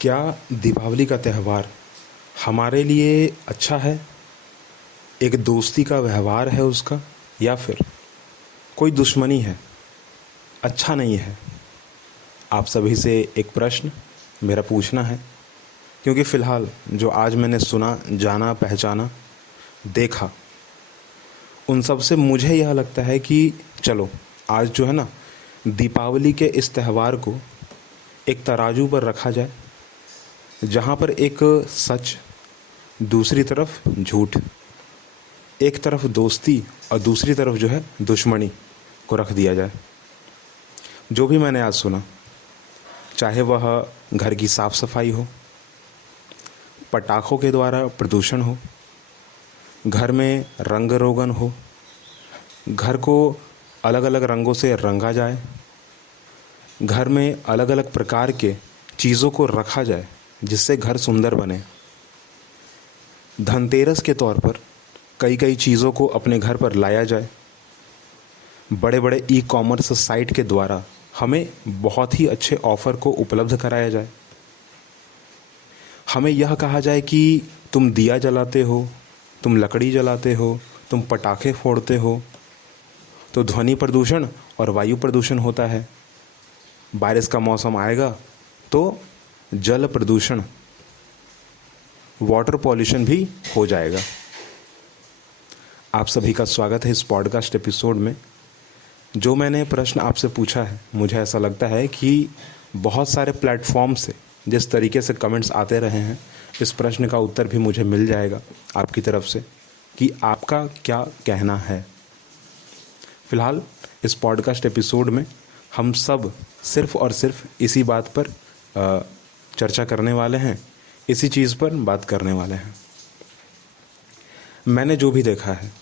क्या दीपावली का त्यौहार हमारे लिए अच्छा है? एक दोस्ती का व्यवहार है उसका, या फिर कोई दुश्मनी है, अच्छा नहीं है? आप सभी से एक प्रश्न मेरा पूछना है, क्योंकि फ़िलहाल जो आज मैंने सुना, जाना, पहचाना, देखा, उन सब से मुझे यह लगता है कि चलो आज जो है ना, दीपावली के इस त्यौहार को एक तराजू पर रखा जाए, जहाँ पर एक सच, दूसरी तरफ झूठ, एक तरफ दोस्ती और दूसरी तरफ जो है दुश्मनी को रख दिया जाए। जो भी मैंने आज सुना, चाहे वह घर की साफ़ सफाई हो, पटाखों के द्वारा प्रदूषण हो, घर में रंग रोगन हो, घर को अलग अलग रंगों से रंगा जाए, घर में अलग अलग प्रकार के चीज़ों को रखा जाए जिससे घर सुंदर बने। धनतेरस के तौर पर कई कई चीज़ों को अपने घर पर लाया जाए। बड़े बड़े ई कॉमर्स साइट के द्वारा हमें बहुत ही अच्छे ऑफ़र को उपलब्ध कराया जाए। हमें यह कहा जाए कि तुम दिया जलाते हो, तुम लकड़ी जलाते हो, तुम पटाखे फोड़ते हो, तो ध्वनि प्रदूषण और वायु प्रदूषण होता है। बारिश का मौसम आएगा तो जल प्रदूषण, वाटर पॉल्यूशन भी हो जाएगा। आप सभी का स्वागत है इस पॉडकास्ट एपिसोड में। जो मैंने प्रश्न आपसे पूछा है, मुझे ऐसा लगता है कि बहुत सारे प्लेटफॉर्म से जिस तरीके से कमेंट्स आते रहे हैं, इस प्रश्न का उत्तर भी मुझे मिल जाएगा आपकी तरफ से कि आपका क्या कहना है। फ़िलहाल इस पॉडकास्ट एपिसोड में हम सब सिर्फ़ और सिर्फ इसी बात पर चर्चा करने वाले हैं, इसी चीज़ पर बात करने वाले हैं। मैंने जो भी देखा है,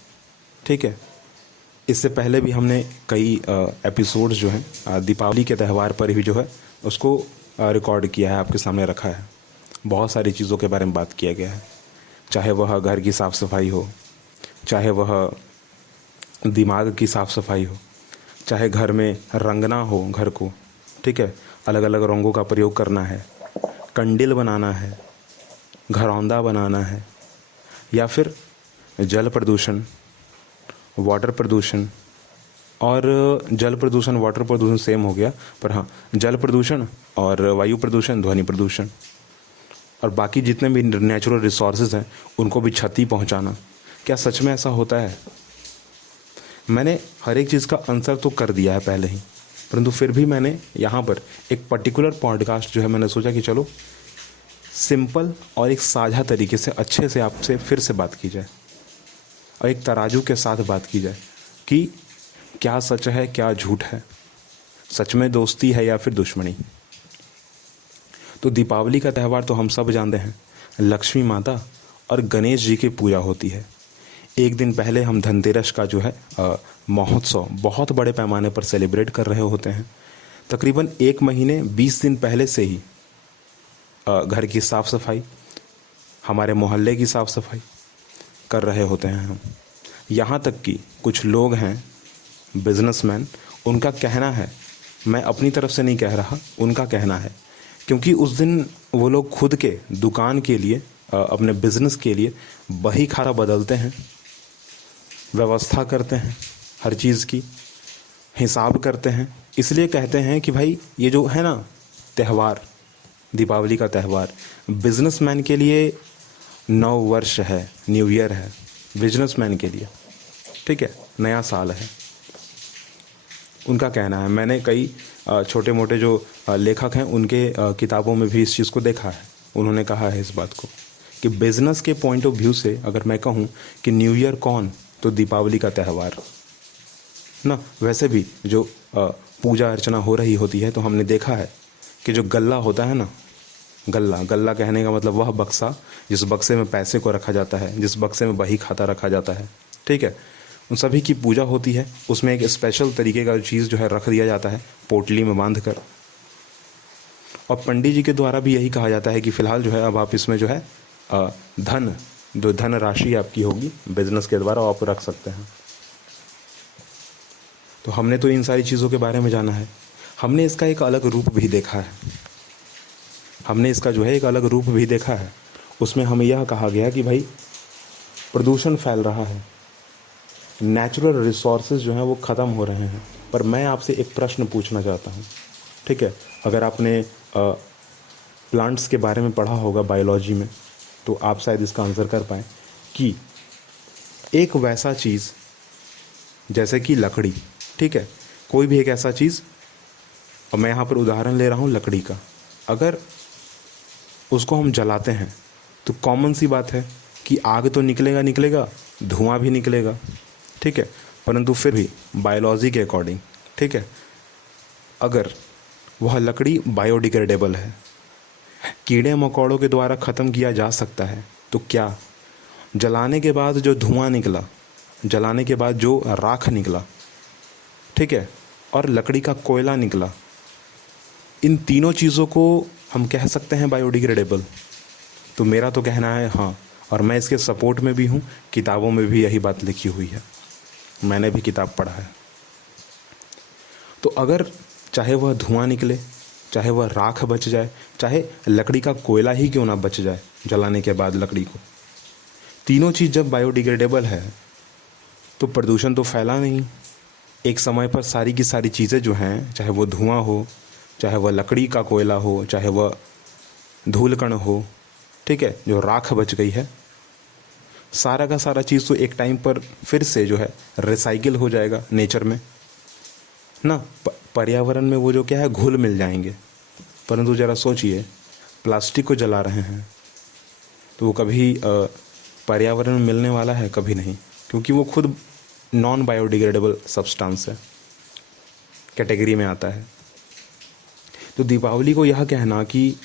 ठीक है, इससे पहले भी हमने कई एपिसोड्स जो हैं दीपावली के त्यौहार पर भी जो है उसको रिकॉर्ड किया है, आपके सामने रखा है। बहुत सारी चीज़ों के बारे में बात किया गया है, चाहे वह घर की साफ़ सफाई हो, चाहे वह दिमाग की साफ़ सफाई हो, चाहे घर में रंगना हो घर को, ठीक है, अलग अलग रंगों का प्रयोग करना है, कंडील बनाना है, घरौंदा बनाना है, या फिर जल प्रदूषण, वाटर प्रदूषण। और जल प्रदूषण वाटर प्रदूषण सेम हो गया, पर हाँ, जल प्रदूषण और वायु प्रदूषण, ध्वनि प्रदूषण, और बाकी जितने भी नेचुरल रिसोर्सेज हैं उनको भी क्षति पहुंचाना। क्या सच में ऐसा होता है? मैंने हर एक चीज़ का आंसर तो कर दिया है पहले ही, परंतु फिर भी मैंने यहाँ पर एक पर्टिकुलर पॉडकास्ट जो है, मैंने सोचा कि चलो सिंपल और एक साझा तरीके से अच्छे से आपसे फिर से बात की जाए और एक तराजू के साथ बात की जाए कि क्या सच है, क्या झूठ है, सच में दोस्ती है या फिर दुश्मनी। तो दीपावली का त्यौहार तो हम सब जानते हैं, लक्ष्मी माता और गणेश जी की पूजा होती है। एक दिन पहले हम धनतेरस का जो है महोत्सव बहुत बड़े पैमाने पर सेलिब्रेट कर रहे होते हैं। तकरीबन 1 महीने 20 दिन पहले से ही घर की साफ़ सफाई, हमारे मोहल्ले की साफ़ सफाई कर रहे होते हैं हम। यहाँ तक कि कुछ लोग हैं बिजनेसमैन, उनका कहना है, मैं अपनी तरफ से नहीं कह रहा, उनका कहना है, क्योंकि उस दिन वो लोग खुद के दुकान के लिए, अपने बिजनेस के लिए बही खाता बदलते हैं, व्यवस्था करते हैं, हर चीज़ की हिसाब करते हैं। इसलिए कहते हैं कि भाई ये जो है ना त्यौहार, दीपावली का त्यौहार बिजनेसमैन के लिए नव वर्ष है, न्यू ईयर है बिजनेसमैन के लिए, ठीक है, नया साल है, उनका कहना है। मैंने कई छोटे मोटे जो लेखक हैं उनके किताबों में भी इस चीज़ को देखा है। उन्होंने कहा है इस बात को कि बिज़नेस के पॉइंट ऑफ व्यू से अगर मैं कहूँ कि न्यू ईयर कौन, तो दीपावली का त्यौहार ना। वैसे भी जो पूजा अर्चना हो रही होती है, तो हमने देखा है कि जो गल्ला होता है ना, गल्ला गल्ला कहने का मतलब वह बक्सा जिस बक्से में पैसे को रखा जाता है, जिस बक्से में बही खाता रखा जाता है, ठीक है, उन सभी की पूजा होती है। उसमें एक स्पेशल तरीके का चीज़ जो है रख दिया जाता है पोटली में बांध कर, और पंडित जी के द्वारा भी यही कहा जाता है कि फ़िलहाल जो है अब आप इसमें जो है धन, जो धन राशि आपकी होगी बिजनेस के द्वारा, आप रख सकते हैं। तो हमने तो इन सारी चीज़ों के बारे में जाना है। हमने इसका एक अलग रूप भी देखा है। हमने इसका जो है एक अलग रूप भी देखा है। उसमें हमें यह कहा गया कि भाई प्रदूषण फैल रहा है, नेचुरल रिसोर्सेज जो हैं वो ख़त्म हो रहे हैं। पर मैं आपसे एक प्रश्न पूछना चाहता हूँ, ठीक है? अगर आपने प्लांट्स के बारे में पढ़ा होगा बायोलॉजी में, तो आप शायद इसका आंसर कर पाएँ कि एक वैसा चीज़ जैसे कि लकड़ी, ठीक है, कोई भी एक ऐसा चीज़, और मैं यहाँ पर उदाहरण ले रहा हूँ लकड़ी का, अगर उसको हम जलाते हैं तो कॉमन सी बात है कि आग तो निकलेगा, धुआं भी निकलेगा, ठीक है। परंतु फिर भी बायोलॉजी के अकॉर्डिंग, ठीक है, अगर वह लकड़ी बायोडिग्रेडेबल है, कीड़े मकोड़ों के द्वारा ख़त्म किया जा सकता है, तो क्या जलाने के बाद जो धुआं निकला, जलाने के बाद जो राख निकला, ठीक है, और लकड़ी का कोयला निकला, इन तीनों चीज़ों को हम कह सकते हैं बायोडिग्रेडेबल? तो मेरा तो कहना है हाँ, और मैं इसके सपोर्ट में भी हूँ। किताबों में भी यही बात लिखी हुई है, मैंने भी किताब पढ़ा है। तो अगर चाहे वह धुआं निकले, चाहे वह राख बच जाए, चाहे लकड़ी का कोयला ही क्यों ना बच जाए जलाने के बाद लकड़ी को, तीनों चीज़ जब बायोडिग्रेडेबल है तो प्रदूषण तो फैला नहीं। एक समय पर सारी की सारी चीज़ें जो हैं, चाहे वो धुआं हो, चाहे वह लकड़ी का कोयला हो, चाहे वह धूल कण हो, ठीक है, जो राख बच गई है, सारा का सारा चीज़ तो एक टाइम पर फिर से जो है रिसाइकिल हो जाएगा नेचर में ना, पर्यावरण में वो जो क्या है घुल मिल जाएंगे। परंतु ज़रा सोचिए, प्लास्टिक को जला रहे हैं तो वो कभी पर्यावरण में मिलने वाला है? कभी नहीं, क्योंकि वो खुद नॉन बायोडिग्रेडेबल सब्सटेंस है, कैटेगरी में आता है। तो दीपावली को यह कहना कि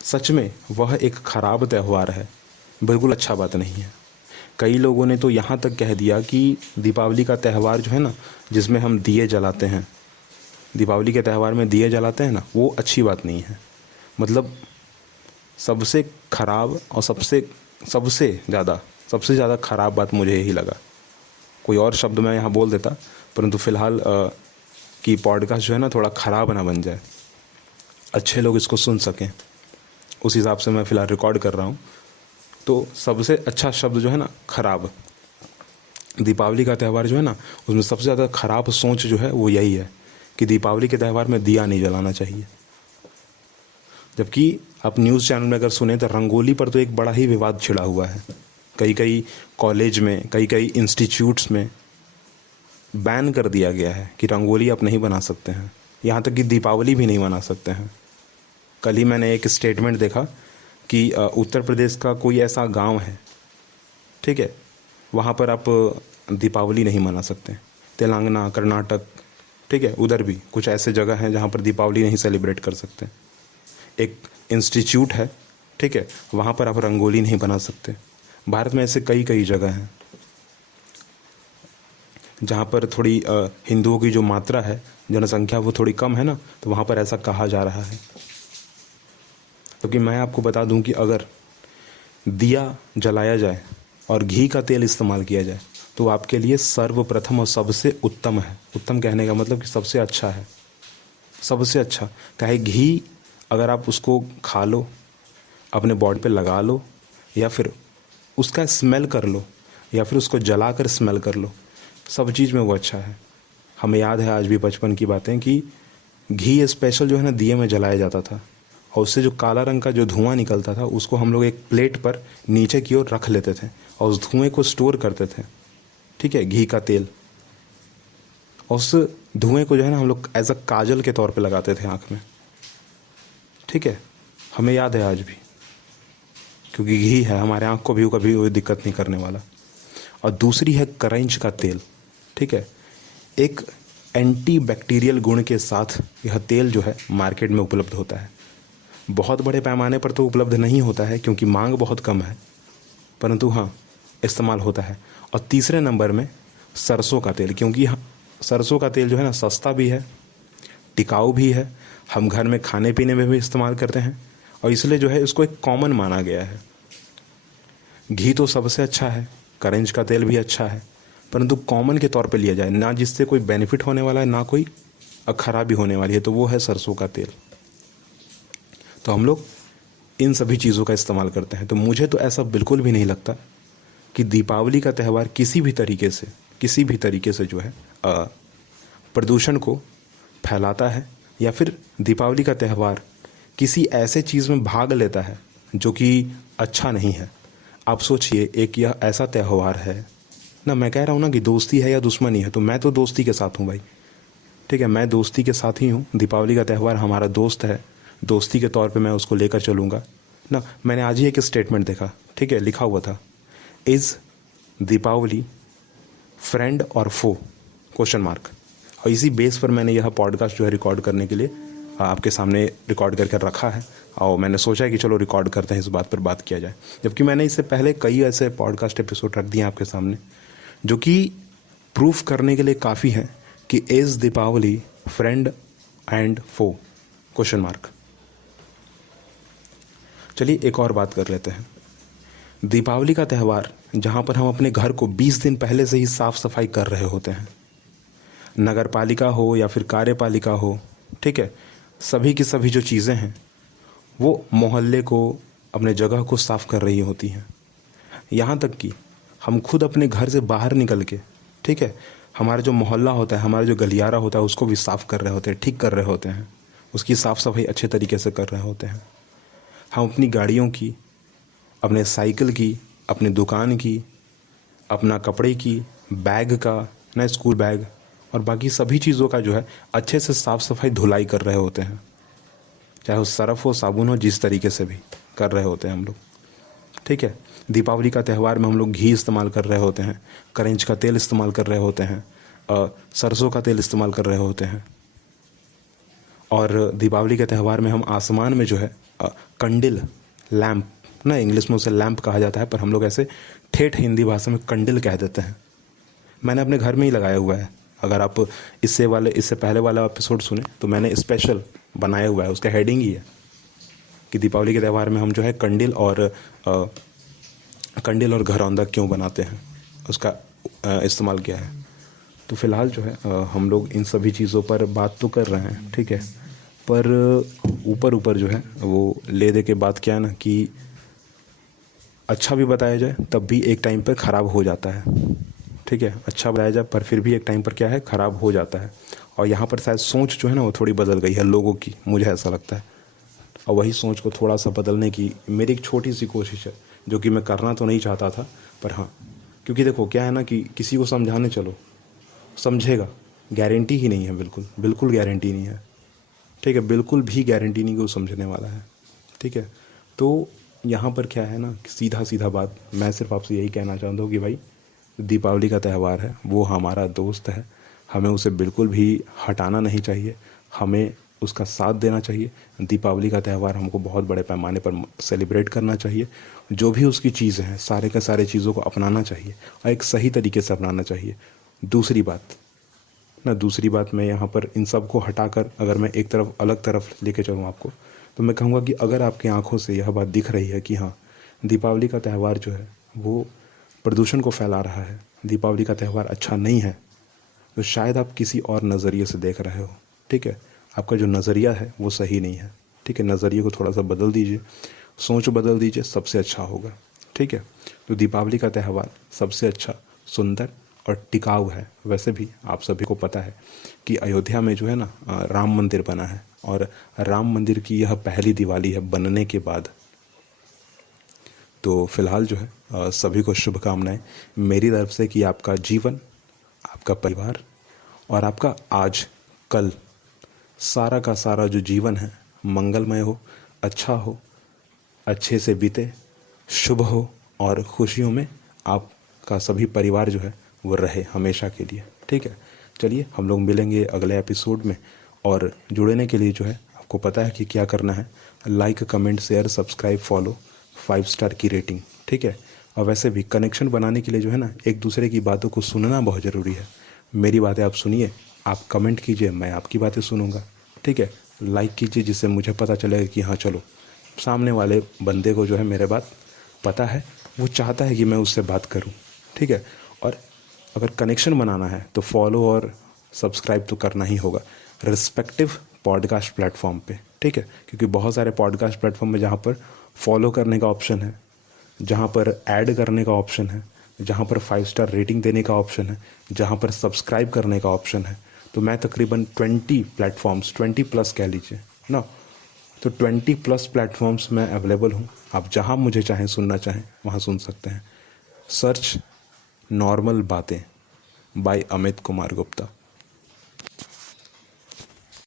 सच में वह एक ख़राब त्यौहार है, बिल्कुल अच्छा बात नहीं है। कई लोगों ने तो यहाँ तक कह दिया कि दीपावली का त्यौहार जो है ना, जिसमें हम दिए जलाते हैं, दीपावली के त्यौहार में दिए जलाते हैं ना, वो अच्छी बात नहीं है। मतलब सबसे ख़राब और सबसे ज़्यादा ख़राब बात मुझे यही लगा। कोई और शब्द मैं यहाँ बोल देता, परंतु फ़िलहाल कि पॉडकास्ट जो है ना थोड़ा ख़राब ना बन जाए, अच्छे लोग इसको सुन सकें, उस हिसाब से मैं फ़िलहाल रिकॉर्ड कर रहा हूँ। तो सबसे अच्छा शब्द जो है ना ख़राब, दीपावली का त्यौहार जो है ना, उसमें सबसे ज़्यादा ख़राब सोच जो है वो यही है कि दीपावली के त्यौहार में दिया नहीं जलाना चाहिए। जबकि आप न्यूज़ चैनल में अगर सुने तो रंगोली पर तो एक बड़ा ही विवाद छिड़ा हुआ है। कई कॉलेज में, कई इंस्टीट्यूट्स में बैन कर दिया गया है कि रंगोली आप नहीं बना सकते हैं, यहाँ तक कि दीपावली भी नहीं मना सकते हैं। कल ही मैंने एक स्टेटमेंट देखा कि उत्तर प्रदेश का कोई ऐसा गांव है, ठीक है, वहाँ पर आप दीपावली नहीं मना सकते। तेलंगाना, कर्नाटक, ठीक है, उधर भी कुछ ऐसे जगह हैं जहाँ पर दीपावली नहीं सेलिब्रेट कर सकते। एक इंस्टीट्यूट है, ठीक है, वहाँ पर आप रंगोली नहीं बना सकते। भारत में ऐसे कई जगह हैं जहाँ पर थोड़ी हिंदुओं की जो मात्रा है, जनसंख्या वो थोड़ी कम है ना, तो वहाँ पर ऐसा कहा जा रहा है। क्योंकि मैं आपको बता दूं कि अगर दिया जलाया जाए और घी का तेल इस्तेमाल किया जाए तो आपके लिए सर्वप्रथम और सबसे उत्तम है। उत्तम कहने का मतलब कि सबसे अच्छा है, सबसे अच्छा। चाहे घी अगर आप उसको खा लो, अपने बॉडी पे लगा लो, या फिर उसका स्मेल कर लो, या फिर उसको जला कर स्मेल कर लो, सब चीज़ में वो अच्छा है। हमें याद है आज भी बचपन की बातें कि घी स्पेशल जो है ना दिए में जलाया जाता था, और उससे जो काला रंग का जो धुआं निकलता था उसको हम लोग एक प्लेट पर नीचे की ओर रख लेते थे और उस धुएं को स्टोर करते थे, ठीक है, घी का तेल। और उस धुएं को जो है ना हम लोग एज अ काजल के तौर पे लगाते थे आँख में, ठीक है, हमें याद है आज भी, क्योंकि घी है, हमारे आँख को भी कभी कोई दिक्कत नहीं करने वाला। और दूसरी है करंज का तेल, ठीक है, एक एंटी बैक्टीरियल गुण के साथ यह तेल जो है मार्केट में उपलब्ध होता है। बहुत बड़े पैमाने पर तो उपलब्ध नहीं होता है क्योंकि मांग बहुत कम है, परंतु हाँ इस्तेमाल होता है। और तीसरे नंबर में सरसों का तेल, क्योंकि सरसों का तेल जो है ना सस्ता भी है, टिकाऊ भी है, हम घर में खाने पीने में भी इस्तेमाल करते हैं, और इसलिए जो है इसको एक कॉमन माना गया है। घी तो सबसे अच्छा है, करंज का तेल भी अच्छा है, परंतु कॉमन के तौर पे लिया जाए ना, जिससे कोई बेनिफिट होने वाला है ना कोई खराबी होने वाली है, तो वो है सरसों का तेल। तो हम लोग इन सभी चीज़ों का इस्तेमाल करते हैं। तो मुझे तो ऐसा बिल्कुल भी नहीं लगता कि दीपावली का त्यौहार किसी भी तरीके से जो है प्रदूषण को फैलाता है, या फिर दीपावली का त्यौहार किसी ऐसे चीज़ में भाग लेता है जो कि अच्छा नहीं है। आप सोचिए, एक यह ऐसा त्यौहार है ना, मैं कह रहा हूँ ना कि दोस्ती है या दुश्मनी है, तो मैं तो दोस्ती के साथ हूँ भाई, ठीक है, मैं दोस्ती के साथ ही हूँ। दीपावली का त्यौहार हमारा दोस्त है, दोस्ती के तौर पे मैं उसको लेकर चलूँगा ना। मैंने आज ही एक स्टेटमेंट देखा, ठीक है, लिखा हुआ था, इज़ दीपावली फ्रेंड और फो, क्वेश्चन मार्क। और इसी बेस पर मैंने यह पॉडकास्ट जो है रिकॉर्ड करने के लिए आपके सामने रिकॉर्ड करके रखा है, और मैंने सोचा है कि चलो रिकॉर्ड करते हैं, इस बात पर बात किया जाए। जबकि मैंने इससे पहले कई ऐसे पॉडकास्ट एपिसोड रख दिए आपके सामने जो कि प्रूफ करने के लिए काफ़ी हैं कि is Deepawali friend and foe, question mark. चलिए एक और बात कर लेते हैं। दीपावली का त्यौहार जहाँ पर हम अपने घर को 20 दिन पहले से ही साफ़ सफाई कर रहे होते हैं, नगर पालिका हो या फिर कार्यपालिका हो, ठीक है, सभी की सभी जो चीज़ें हैं वो मोहल्ले को, अपने जगह को साफ़ कर रही होती हैं। यहाँ तक कि हम खुद अपने घर से बाहर निकल के, ठीक है, हमारा जो मोहल्ला होता है, हमारा जो गलियारा होता है, उसको भी साफ़ कर रहे होते हैं, ठीक कर रहे होते हैं, उसकी साफ़ सफाई अच्छे तरीके से कर रहे होते हैं। हम अपनी गाड़ियों की, अपने साइकिल की, अपनी दुकान की, अपना कपड़े की, बैग का ना, स्कूल बैग और बाकी सभी चीज़ों का जो है अच्छे से साफ़ सफाई धुलाई कर रहे होते हैं, चाहे वो सरफ़ हो, साबुन हो, जिस तरीके से भी कर रहे होते हैं हम लोग, ठीक है। दीपावली का त्यौहार में हम लोग घी इस्तेमाल कर रहे होते हैं, करंज का तेल इस्तेमाल कर रहे होते हैं, सरसों का तेल इस्तेमाल कर रहे होते हैं। और दीपावली के त्यौहार में हम आसमान में जो है कंडिल, लैम्प ना, इंग्लिश में उसे लैम्प कहा जाता है, पर हम लोग ऐसे ठेठ हिंदी भाषा में कंडिल कह देते हैं। मैंने अपने घर में ही लगाया हुआ है। अगर आप इससे पहले वाला एपिसोड सुने तो मैंने स्पेशल बनाया हुआ है, उसका हेडिंग ही है कि दीपावली के त्यौहार में हम जो है कंडिल और घरौंदा क्यों बनाते हैं, उसका इस्तेमाल किया है। तो फिलहाल जो है हम लोग इन सभी चीज़ों पर बात तो कर रहे हैं, ठीक है, पर ऊपर ऊपर जो है वो ले दे के बात क्या है ना कि अच्छा भी बताया जाए तब भी एक टाइम पर ख़राब हो जाता है, ठीक है, अच्छा बताया जाए पर फिर भी एक टाइम पर क्या है, ख़राब हो जाता है। और यहाँ पर शायद सोच जो है ना वो थोड़ी बदल गई है लोगों की, मुझे ऐसा लगता है। और वही सोच को थोड़ा सा बदलने की मेरी एक छोटी सी कोशिश है, जो कि मैं करना तो नहीं चाहता था, पर हाँ, क्योंकि देखो क्या है ना कि किसी को समझाने चलो, समझेगा, गारंटी ही नहीं है, बिल्कुल गारंटी नहीं है, ठीक है, बिल्कुल भी गारंटी नहीं कि वो समझने वाला है, ठीक है। तो यहाँ पर क्या है ना, सीधा सीधा बात, मैं सिर्फ आपसे यही कहना चाहता हूँ कि भाई दीपावली का त्यौहार है, वो हमारा दोस्त है, हमें उसे बिल्कुल भी हटाना नहीं चाहिए, हमें उसका साथ देना चाहिए। दीपावली का त्यौहार हमको बहुत बड़े पैमाने पर सेलिब्रेट करना चाहिए, जो भी उसकी चीज़ें हैं सारे के सारे चीज़ों को अपनाना चाहिए और एक सही तरीके से अपनाना चाहिए। दूसरी बात मैं यहाँ पर इन सब को हटाकर अगर मैं एक तरफ अलग तरफ लेके चलूँ आपको, तो मैं कहूँगा कि अगर आपकी आंखों से यह बात दिख रही है कि हाँ, दीपावली का त्यौहार जो है वो प्रदूषण को फैला रहा है, दीपावली का त्यौहार अच्छा नहीं है, तो शायद आप किसी और नज़रिए से देख रहे हो, ठीक है, आपका जो नज़रिया है वो सही नहीं है, ठीक है, नज़रिए को थोड़ा सा बदल दीजिए, सोच बदल दीजिए, सबसे अच्छा होगा, ठीक है। तो दीपावली का त्यौहार सबसे अच्छा, सुंदर और टिकाऊ है। वैसे भी आप सभी को पता है कि अयोध्या में जो है ना राम मंदिर बना है, और राम मंदिर की यह पहली दिवाली है बनने के बाद। तो फिलहाल जो है सभी को शुभकामनाएं मेरी तरफ से कि आपका जीवन, आपका परिवार और आपका आज कल सारा का सारा जो जीवन है मंगलमय हो, अच्छा हो, अच्छे से बीते, शुभ हो और खुशियों में आपका सभी परिवार जो है वो रहे हमेशा के लिए, ठीक है। चलिए हम लोग मिलेंगे अगले एपिसोड में, और जुड़ने के लिए जो है आपको पता है कि क्या करना है, like, comment, share, subscribe, follow, 5 star की रेटिंग, ठीक है। और वैसे भी कनेक्शन बनाने के लिए जो है ना एक दूसरे की बातों को सुनना बहुत ज़रूरी है। मेरी बातें आप सुनिए, आप कमेंट कीजिए, मैं आपकी बातें सुनूंगा, ठीक है। लाइक कीजिए जिससे मुझे पता चलेगा कि हाँ चलो, सामने वाले बंदे को जो है मेरे बात पता है, वो चाहता है कि मैं उससे बात करूं, ठीक है। और अगर कनेक्शन बनाना है तो फॉलो और सब्सक्राइब तो करना ही होगा रिस्पेक्टिव पॉडकास्ट प्लेटफॉर्म पे। ठीक है, क्योंकि बहुत सारे पॉडकास्ट प्लेटफॉर्म में जहाँ पर फॉलो करने का ऑप्शन है, जहाँ पर ऐड करने का ऑप्शन है, जहाँ पर 5 स्टार रेटिंग देने का ऑप्शन है, जहाँ पर सब्सक्राइब करने का ऑप्शन है, तो मैं तकरीबन 20 प्लेटफॉर्म्स, 20+ कह लीजिए ना, तो 20+ प्लेटफॉर्म्स में अवेलेबल हूँ। आप जहाँ मुझे चाहें सुनना चाहें वहाँ सुन सकते हैं। सर्च नॉर्मल बातें बाय अमित कुमार गुप्ता।